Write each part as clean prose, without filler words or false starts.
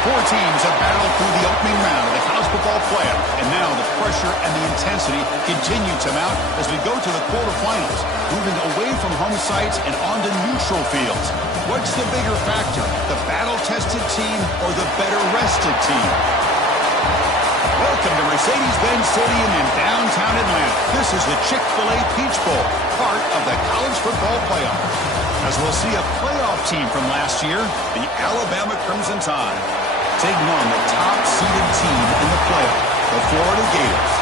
Four teams have battled through the opening round of the college football playoff, and now the pressure and the intensity continue to mount as we go to the quarterfinals, moving away from home sites and onto neutral fields. What's the bigger factor, the battle-tested team or the better-rested team? Welcome to Mercedes-Benz Stadium in downtown Atlanta. This is the Chick-fil-A Peach Bowl, part of the college football playoff. As we'll see a playoff team from last year, the Alabama Crimson Tide, taking on the top-seeded team in the playoff, the Florida Gators.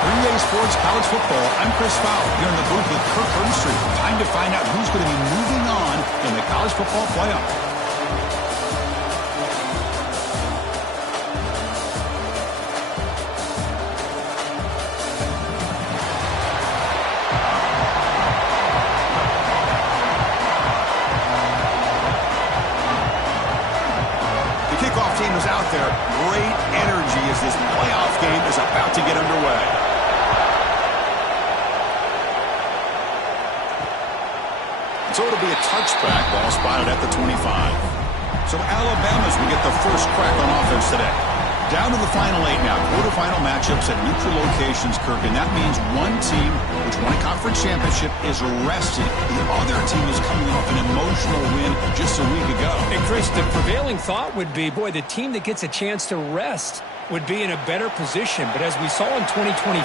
3A Sports College Football, I'm Chris Fowler, here in the booth with Kirk Herbstreit. Time to find out who's going to be moving on in the college football playoff. Team is out there. Great energy as this playoff game is about to get underway. So it'll be a touchback ball spotted at the 25. So Alabama's will get the first crack on offense today. Down to the final 8 now. Quarterfinal matchups at neutral locations, Kirk, and that means one team which won a conference championship is rested. The other team is coming off an emotional win just a week ago. And Chris, the prevailing thought would be, boy, the team that gets a chance to rest would be in a better position. But as we saw in 2024,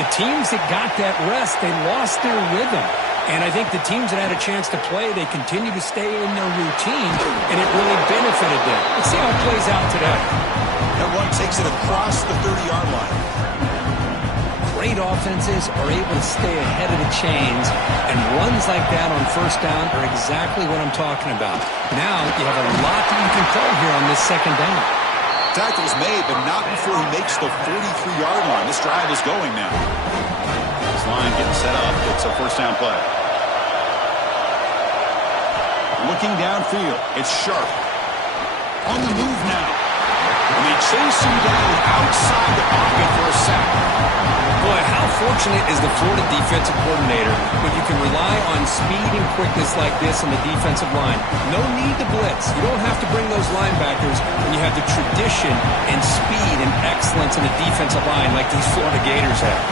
the teams that got that rest, they lost their rhythm. And I think the teams that had a chance to play, they continue to stay in their routine, and it really benefited them. Let's see how it plays out today. That one takes it across the 30-yard line. Great offenses are able to stay ahead of the chains, and runs like that on first down are exactly what I'm talking about. Now you have a lot that you can call here on this second down. Tackle's made, but not before he makes the 43-yard line. This drive is going now. This line getting set up. It's a first down play. Looking downfield. It's Sharp. On the move now. And they chase him down outside the pocket for a sack. Boy, how fortunate is the Florida defensive coordinator when you can rely on speed and quickness like this on the defensive line. No need to blitz. You don't have to bring those linebackers when you have the tradition and speed and excellence in the defensive line like these Florida Gators have.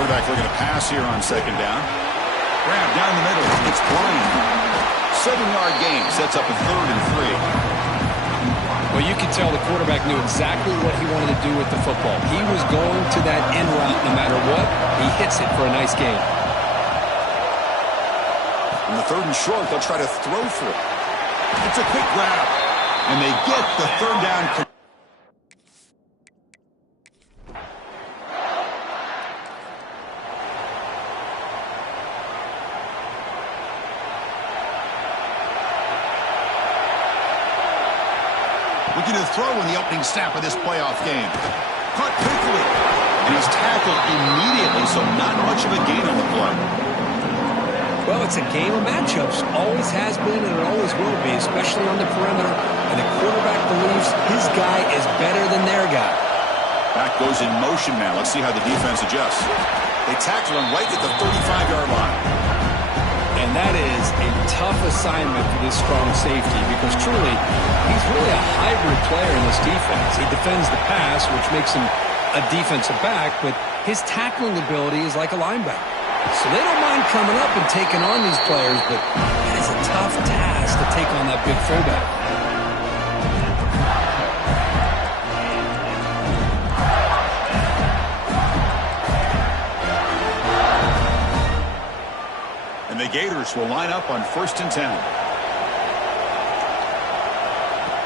Quarterback looking to pass here on second down. Grab down the middle. It's Bryant. 7-yard gain sets up a 3rd and 3. Well, you can tell the quarterback knew exactly what he wanted to do with the football. He was going to that end route no matter what. He hits it for a nice gain. In the 3rd and short, they'll try to throw for it. It's a quick grab. And they get the 3rd down. Looking to throw in the opening snap of this playoff game. Caught quickly. And he's tackled immediately, so not much of a gain on the play. Well, it's a game of matchups. Always has been and it always will be, especially on the perimeter. And the quarterback believes his guy is better than their guy. Back goes in motion now. Let's see how the defense adjusts. They tackle him right at the 35-yard line. And that is a tough assignment for this strong safety because truly, he's really a hybrid player in this defense. He defends the pass, which makes him a defensive back, but his tackling ability is like a linebacker. So they don't mind coming up and taking on these players, but it is a tough task to take on that big fullback. And the Gators will line up on 1st and 10.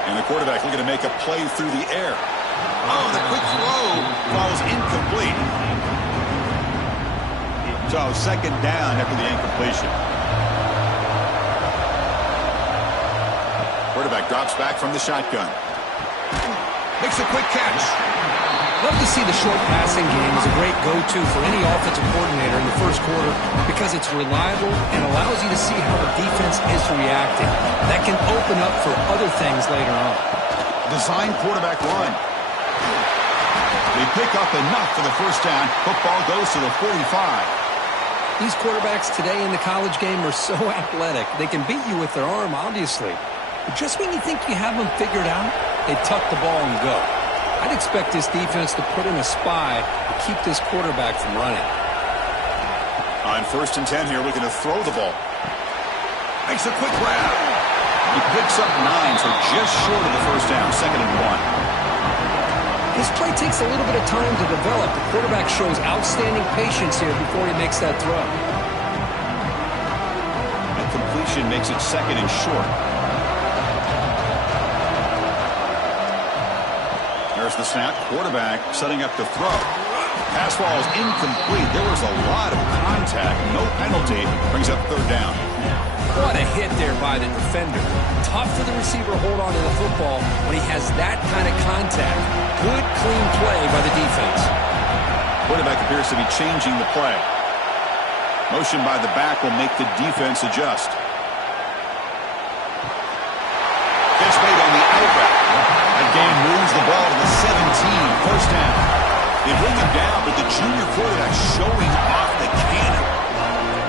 And the quarterback looking to make a play through the air. Oh, the quick throw falls incomplete. So 2nd down after the incompletion. Quarterback drops back from the shotgun. Makes a quick catch. Love to see the short passing game as a great go-to for any offensive coordinator in the first quarter because it's reliable and allows you to see how the defense is reacting. That can open up for other things later on. Design quarterback run. They pick up enough for the first down. Football goes to the 45. These quarterbacks today in the college game are so athletic. They can beat you with their arm, obviously. But just when you think you have them figured out, they tuck the ball and go. I'd expect this defense to put in a spy to keep this quarterback from running. On 1st and 10 here, looking to throw the ball. Makes a quick grab. He picks up 9, so just short of the first down, 2nd and 1. This play takes a little bit of time to develop. The quarterback shows outstanding patience here before he makes that throw. And completion makes it 2nd and short. There's the snap. Quarterback setting up the throw. Pass ball is incomplete. There was a lot of contact. No penalty. Brings up 3rd down. What a hit there by the defender. Tough for the receiver to hold on to the football when he has that kind of contact. Good, clean play by the defense. Quarterback appears to be changing the play. Motion by the back will make the defense adjust. Catch made on the outback. That game moves the ball to the 17. 1st down. They bring him down, but the junior quarterback showing off the cannon.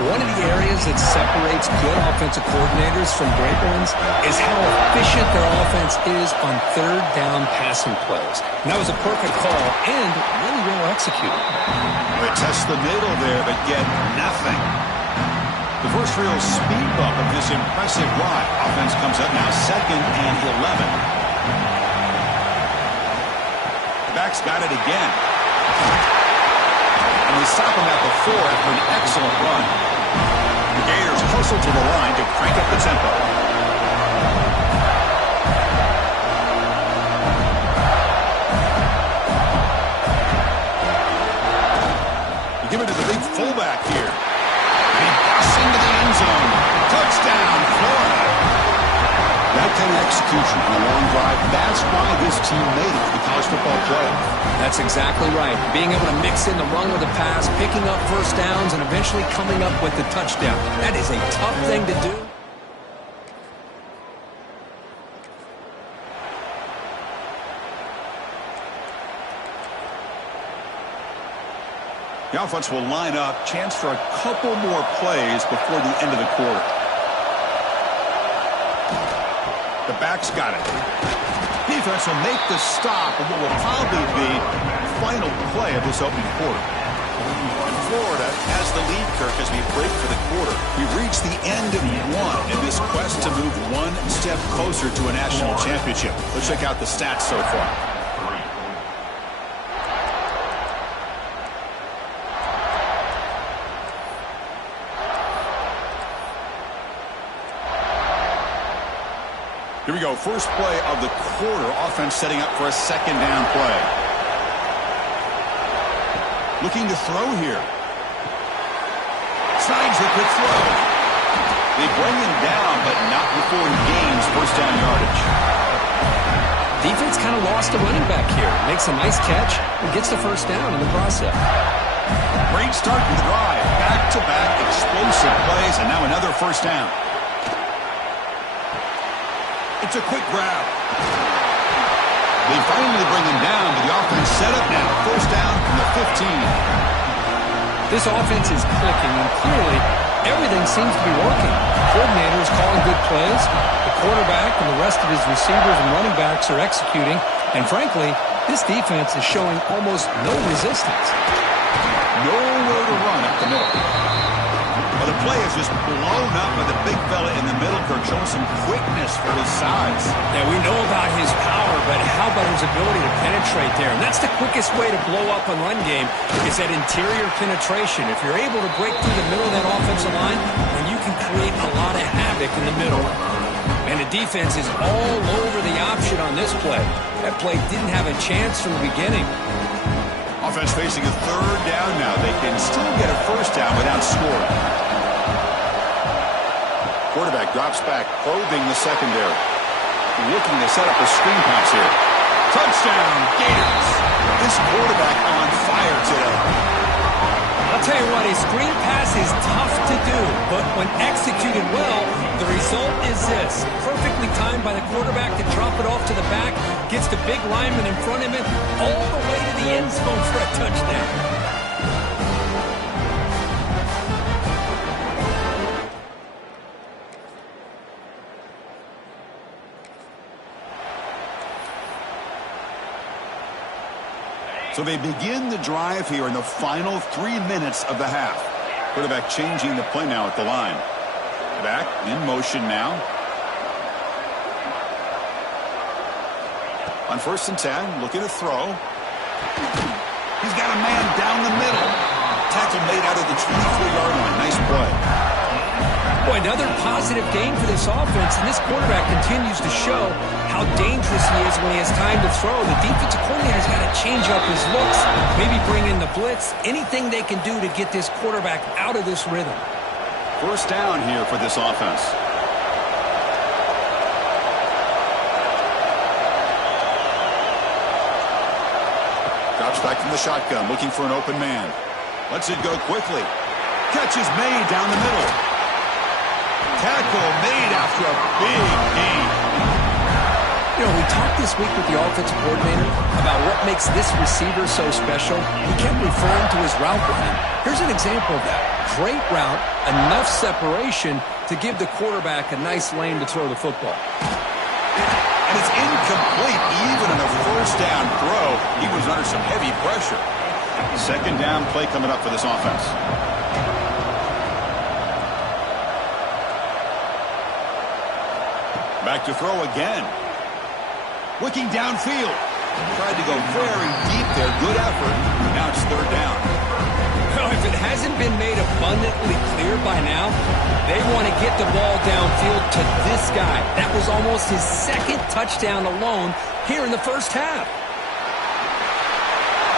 One of the areas that separates good offensive coordinators from great ones is how efficient their offense is on 3rd down passing plays. And that was a perfect call and really well executed. They test the middle there, but get nothing. The first real speed bump of this impressive ride. Offense comes up now 2nd and 11. The back's got it again. And they stop him at the 4 after an excellent run. The Gators hustle to the line to crank up the tempo. You give it to the big fullback here. And he busts into the end zone. Touchdown, Florida. That kind of execution on a long drive, that's why this team made it to the college football playoff. That's exactly right. Being able to mix in the run with the pass, picking up 1st downs, and eventually coming up with the touchdown. That is a tough thing to do. The offense will line up, chance for a couple more plays before the end of the quarter. The back's got it. Defense will make the stop on what will probably be the final play of this opening quarter. Florida has the lead, Kirk, as we break for the quarter. We've reached the end of 1 in this quest to move 1 step closer to a national championship. Let's check out the stats so far. Here we go. First play of the quarter. Offense setting up for a 2nd down play. Looking to throw here. Signs the quick throw. They bring him down, but not before he gains 1st down yardage. Defense kind of lost a running back here. Makes a nice catch and gets the 1st down in the process. Great start to the drive. Back-to-back explosive plays, and now another 1st down. It's a quick grab. They finally bring him down, but the offense set up now. 1st down from the 15. This offense is clicking, and clearly everything seems to be working. The coordinator is calling good plays. The quarterback and the rest of his receivers and running backs are executing. And frankly, this defense is showing almost no resistance. Nowhere to run up the middle. Well, the play is just blown up by the big fella in the middle, Kirk, showing some quickness for his size. Yeah, we know about his power, but how about his ability to penetrate there? And that's the quickest way to blow up a run game is that interior penetration. If you're able to break through the middle of that offensive line, then you can create a lot of havoc in the middle. And the defense is all over the option on this play. That play didn't have a chance from the beginning. Offense facing a 3rd down now. They can still get a 1st down without scoring. Quarterback drops back, probing the secondary. Looking to set up a screen pass here. Touchdown, Gators. This quarterback on fire today. I'll tell you what, a screen pass is tough to do, but when executed well, the result is this. Perfectly timed by the quarterback to drop it off to the back, gets the big lineman in front of him, all the way to the end zone for a touchdown. So they begin the drive here in the final 3 minutes of the half. Quarterback changing the play now at the line. Back in motion now. On 1st and 10, looking to throw. He's got a man down the middle. Tackle made out of the 23-yard line. Nice play. Boy, another positive game for this offense, and this quarterback continues to show how dangerous he is when he has time to throw. The defensive coordinator's got to change up his looks, maybe bring in the blitz, anything they can do to get this quarterback out of this rhythm. 1st down here for this offense. Drops back from the shotgun, looking for an open man. Lets it go quickly. Catch is made down the middle. Tackle made after a big gain. You know, we talked this week with the offensive coordinator about what makes this receiver so special. He kept referring to his route running. Here's an example of that. Great route, enough separation to give the quarterback a nice lane to throw the football. And it's incomplete even on a 1st down throw. He was under some heavy pressure. 2nd down play coming up for this offense. Back to throw again. Looking downfield. Tried to go very deep there. Good effort. Now it's 3rd down. Well, if it hasn't been made abundantly clear by now, they want to get the ball downfield to this guy. That was almost his 2nd touchdown alone here in the 1st half.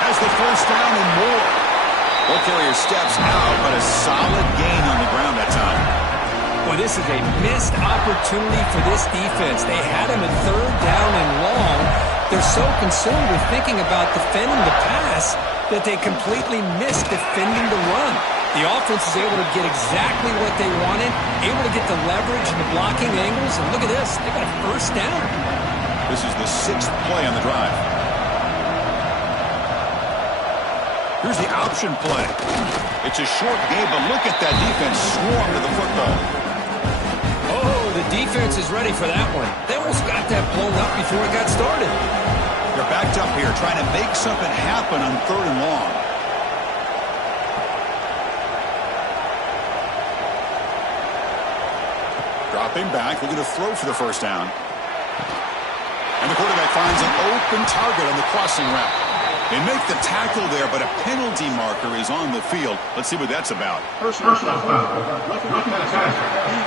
Has the 1st down and more. Ball carrier steps out, but a solid gain on the ground that time. Boy, this is a missed opportunity for this defense. They had him at 3rd down and long. They're so consumed with thinking about defending the pass that they completely missed defending the run. The offense is able to get exactly what they wanted, able to get the leverage and the blocking angles, and look at this. They got a 1st down. This is the 6th play on the drive. Here's the option play. It's a short game, but look at that defense swarm to the football. Oh, the defense is ready for that one. They almost got that blown up before it got started. They're backed up here trying to make something happen on 3rd and long. Dropping back, looking to throw for the 1st down. And the quarterback finds an open target on the crossing route. They make the tackle there, but a penalty marker is on the field. Let's see what that's about. Personal foul. Looking at tackle.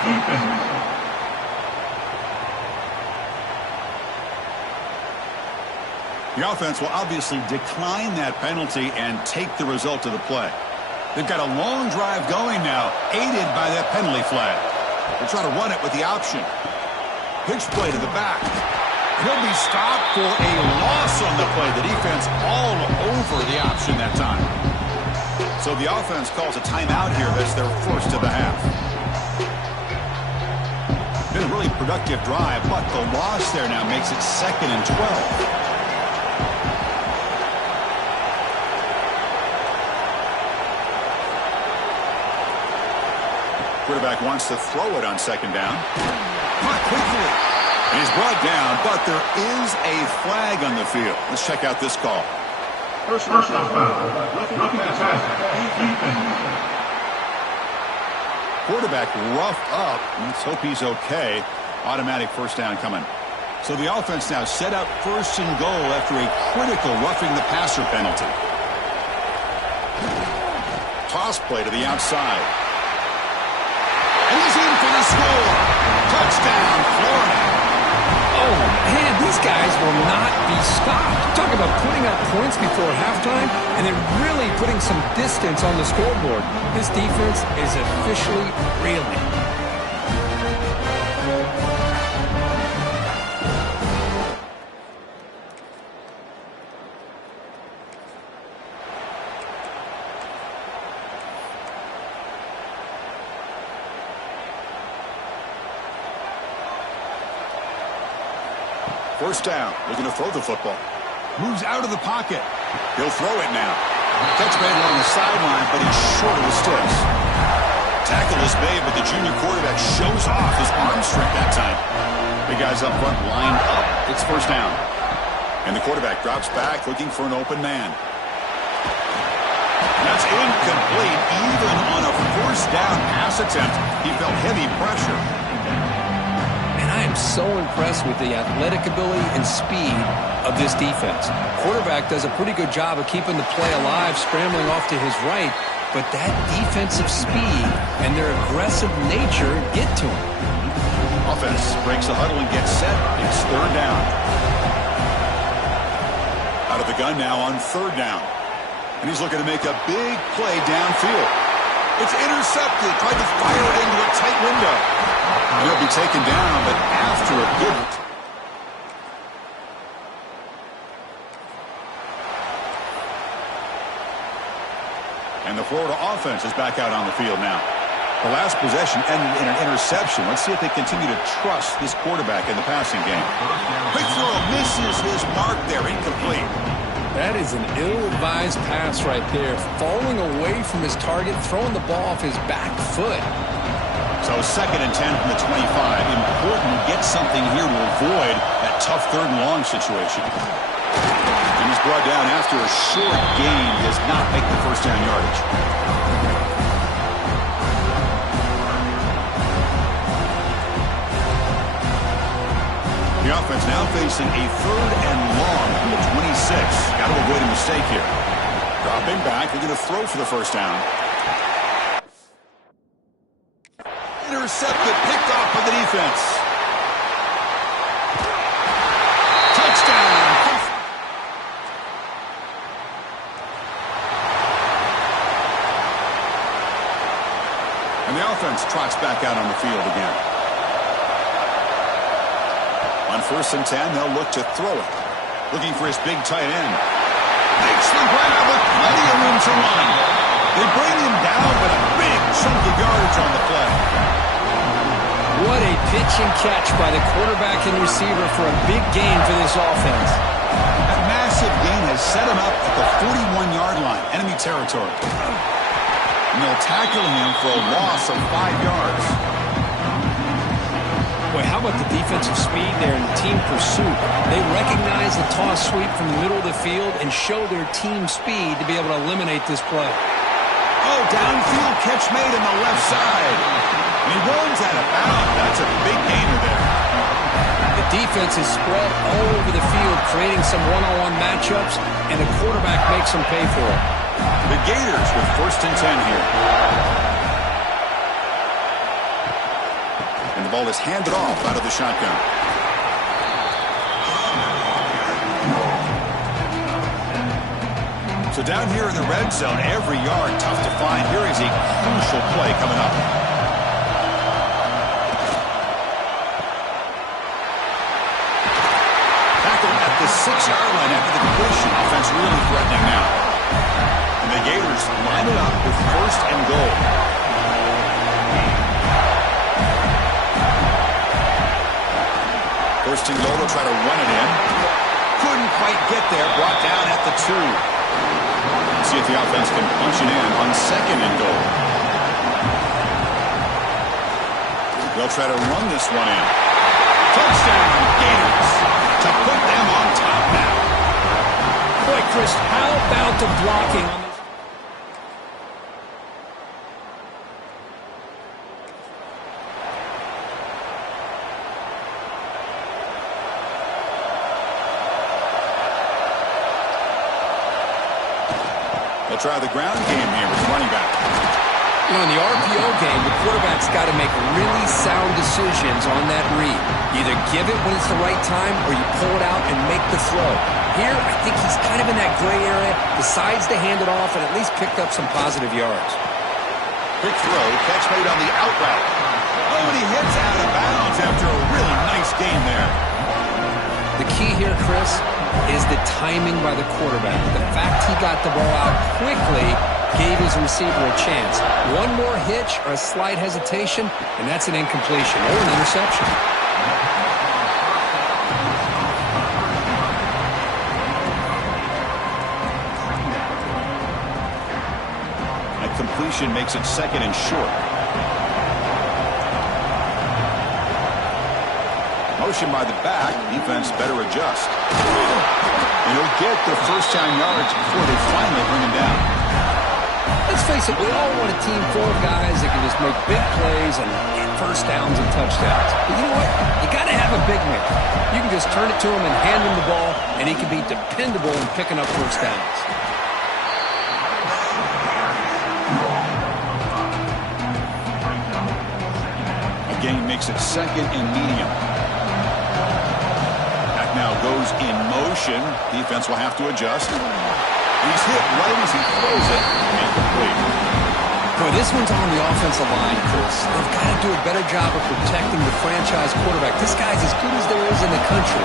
Defense. The offense will obviously decline that penalty and take the result of the play. They've got a long drive going now, aided by that penalty flag. They'll try to run it with the option. Pitch play to the back. He'll be stopped for a loss on the play. The defense all over the option that time. So the offense calls a timeout here. That's their 1st of the half. Been a really productive drive, but the loss there now makes it 2nd and 12. Quarterback wants to throw it on 2nd down. Caught quickly. And he's brought down, but there is a flag on the field. Let's check out this call. Personal foul. Looking at tackle. Quarterback roughed up. Let's hope he's okay. Automatic 1st down coming. So the offense now set up 1st and goal after a critical roughing the passer penalty. Toss play to the outside. And he's in for the score. Touchdown, Florida. Oh, man, these guys will not be stopped. Talk about putting up points before halftime and then really putting some distance on the scoreboard. This defense is officially reeling. First down, looking to throw the football. Moves out of the pocket. He'll throw it now. Catch made along the sideline, but he's short of the sticks. Tackle is made, but the junior quarterback shows off his arm strength that time. The guys up front lined up. It's 1st down. And the quarterback drops back, looking for an open man. That's incomplete. Even on a first down pass attempt, he felt heavy pressure. And I am so impressed with the athletic ability and speed of this defense. Quarterback does a pretty good job of keeping the play alive, scrambling off to his right, but that defensive speed and their aggressive nature get to him. Offense breaks the huddle and gets set. It's third down. Out of the gun now on third down. And he's looking to make a big play downfield. It's intercepted. Tried to fire it into a tight window. And he'll be taken down, but after a pivot. And the Florida offense is back out on the field now. The last possession ended in an interception. Let's see if they continue to trust this quarterback in the passing game. Quick throw misses his mark there. Incomplete. That is an ill-advised pass right there. Falling away from his target, throwing the ball off his back foot. So 2nd and 10 from the 25. Important to get something here to avoid that tough third and long situation. And he's brought down after a short gain. Does not make the first down yardage. The offense now facing a 3rd and long from the 26. Got to avoid a mistake here. Dropping back. They're going to throw for the first down. Intercepted. Picked off by the defense. Touchdown. And the offense trots back out on the field again. On 1st and 10, they'll look to throw it. Looking for his big tight end. Makes the grab with plenty of room to run. They bring him down, but a big chunk of yardage on the play. What a pitch and catch by the quarterback and receiver for a big gain for this offense. That massive gain has set him up at the 41-yard line, enemy territory. And they'll tackle him for a loss of 5 yards. Boy, how about the defensive speed there and team pursuit? They recognize the toss sweep from the middle of the field and show their team speed to be able to eliminate this play. Oh, downfield catch made on the left side. And he runs out of bounds. That's a big gainer there. The defense is spread all over the field, creating some one-on-one matchups, and the quarterback makes them pay for it. The Gators with 1st and 10 here. And the ball is handed off out of the shotgun. So down here in the red zone, every yard tough to find. Here is a crucial play coming up. Tackled at the 6-yard line after the completion. Offense really threatening now. And the Gators line it up with 1st and goal. First and goal, they'll try to run it in. Couldn't quite get there. Brought down at the 2. Let's see if the offense can punch it in on 2nd and goal. They'll try to run this one in. Touchdown, Gators, to put them on top now. Boy, Chris, how about the blocking on this? They'll try the ground game here with the running back. You know, in the RPO game, the quarterback's got to make really sound decisions on that read. You either give it when it's the right time or you pull it out and make the throw. Here, I think he's kind of in that gray area, decides to hand it off and at least picked up some positive yards. Quick throw, catch made on the out route. Oh, and he hits out of bounds after a really nice game there. The key here, Chris, is the timing by the quarterback. The fact he got the ball out quickly gave his receiver a chance. One more hitch or a slight hesitation, and that's an incompletion or an interception. That completion makes it 2nd and short. Motion by the back. Defense better adjust. And he'll get the first down yards before they finally bring him down. Let's face it, we all want a team full of guys that can just make big plays and get first downs and touchdowns. But you know what? You got to have a big man. You can just turn it to him and hand him the ball, and he can be dependable in picking up first downs. Again, makes it second and medium. That now goes in motion. Defense will have to adjust. He's hit right as he throws it. Incomplete. Boy, this one's on the offensive line, Chris. They've got to do a better job of protecting the franchise quarterback. This guy's as good as there is in the country,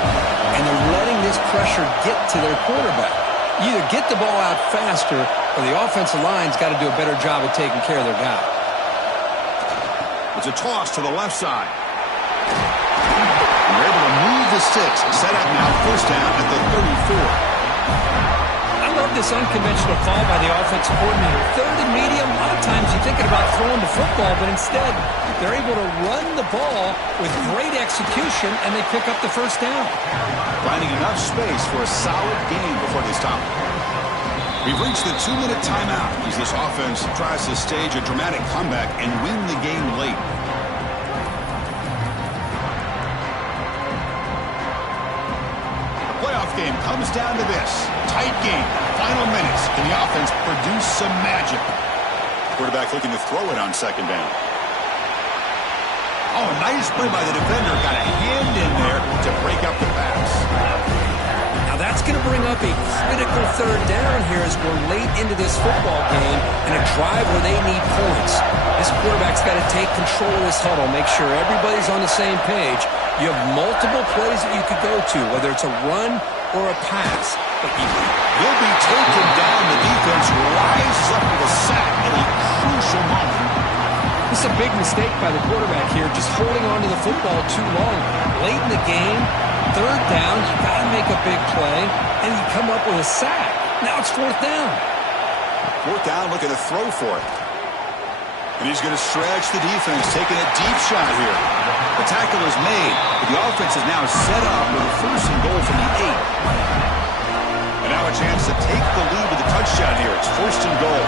and they're letting this pressure get to their quarterback. You either get the ball out faster, or the offensive line's got to do a better job of taking care of their guy. It's a toss to the left side. They're able to move the sticks. Set up now, first down at the 34. I love this unconventional call by the offensive coordinator. Third and medium, a lot of times you're thinking about throwing the football, but instead they're able to run the ball with great execution, and they pick up the first down. Finding enough space for a solid game before they stop. We've reached the 2-minute timeout as this offense tries to stage a dramatic comeback and win the game late. The playoff game comes down to this. Tight game. Final minutes. Can the offense produce some magic? Quarterback looking to throw it on second down. Oh, nice play by the defender. Got a hand in there to break up the pass. Now that's going to bring up a critical third down here as we're late into this football game and a drive where they need points. This quarterback's got to take control of this huddle, make sure everybody's on the same page. You have multiple plays that you could go to, whether it's a run or a pass. But he'll be taken down. The defense rises up with a sack at a crucial moment. This is a big mistake by the quarterback here, just holding on to the football too long. Late in the game, third down, you got to make a big play, and you come up with a sack. Now it's fourth down. Fourth down, looking to throw for it. And he's going to stretch the defense, taking a deep shot here. The tackle is made, but the offense is now set up with a first and goal from the 8. And now a chance to take the lead with a touchdown here. It's first and goal.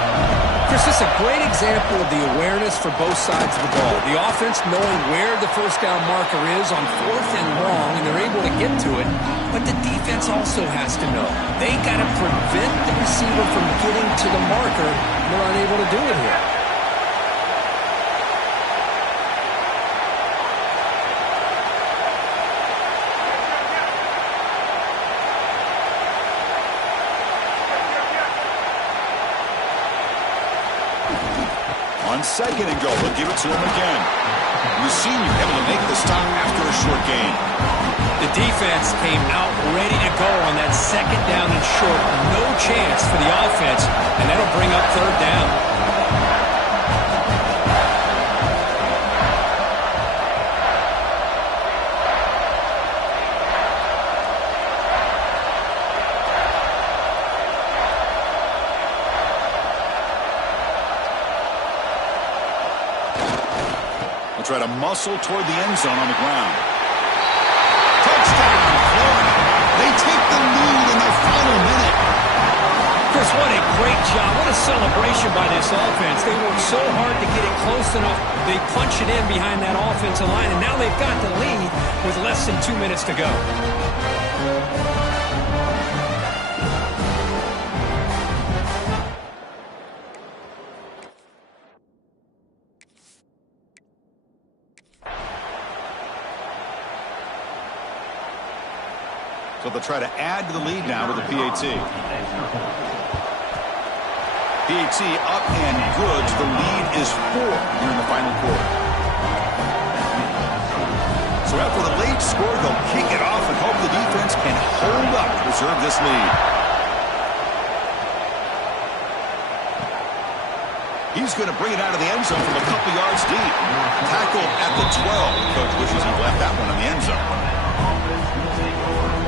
Chris, this is a great example of the awareness for both sides of the ball. The offense knowing where the first down marker is on fourth and long, and they're able to get to it. But the defense also has to know. They got to prevent the receiver from getting to the marker, and they're unable to do it here. On second and goal, they'll give it to him again. The senior able to make the stop after a short gain. The defense came out ready to go on that second down and short. No chance for the offense, and that'll bring up third down. Try to muscle toward the end zone on the ground. Touchdown, Florida. They take the lead in the final minute. Chris, what a great job. What a celebration by this offense. They worked so hard to get it close enough. They punch it in behind that offensive line, and now they've got the lead with less than 2 minutes to go. So they'll try to add to the lead now with the PAT. PAT up and good. The lead is 4 here in the final quarter. So after the late score, they'll kick it off and hope the defense can hold up to preserve this lead. He's going to bring it out of the end zone from a couple yards deep. Tackled at the 12. Coach wishes he left that one in the end zone.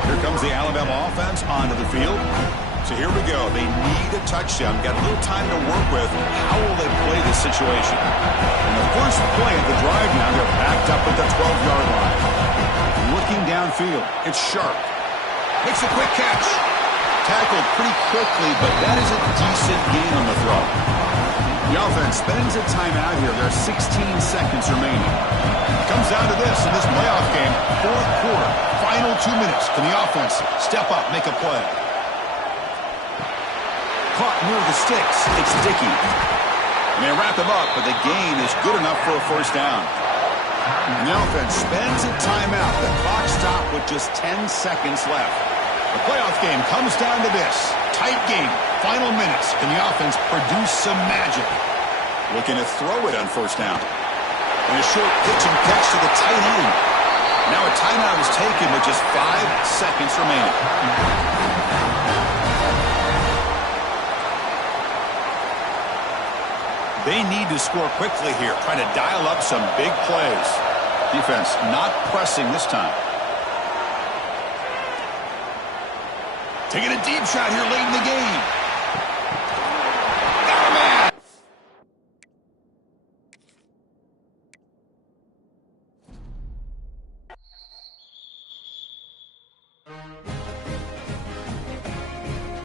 Here comes the Alabama offense onto the field. So here we go. They need a touchdown. Got a little time to work with. How will they play this situation? And the first play of the drive now, they're backed up at the 12-yard line. Looking downfield. It's Sharp. Makes a quick catch. Tackled pretty quickly, but that is a decent gain on the throw. The offense spends a timeout here. There are 16 seconds remaining. Comes down to this in this playoff game. Fourth quarter, final 2 minutes. Can the offense step up, make a play? Caught near the sticks. It's Dickey. And they wrap him up, but the gain is good enough for a first down. And the offense spends a timeout. The clock stopped with just 10 seconds left. The playoff game comes down to this. Tight game. Final minutes. Can the offense produce some magic? Looking to throw it on first down. And a short pitch and catch to the tight end. Now a timeout is taken with just 5 seconds remaining. They need to score quickly here, trying to dial up some big plays. Defense not pressing this time. Taking a deep shot here late in the game.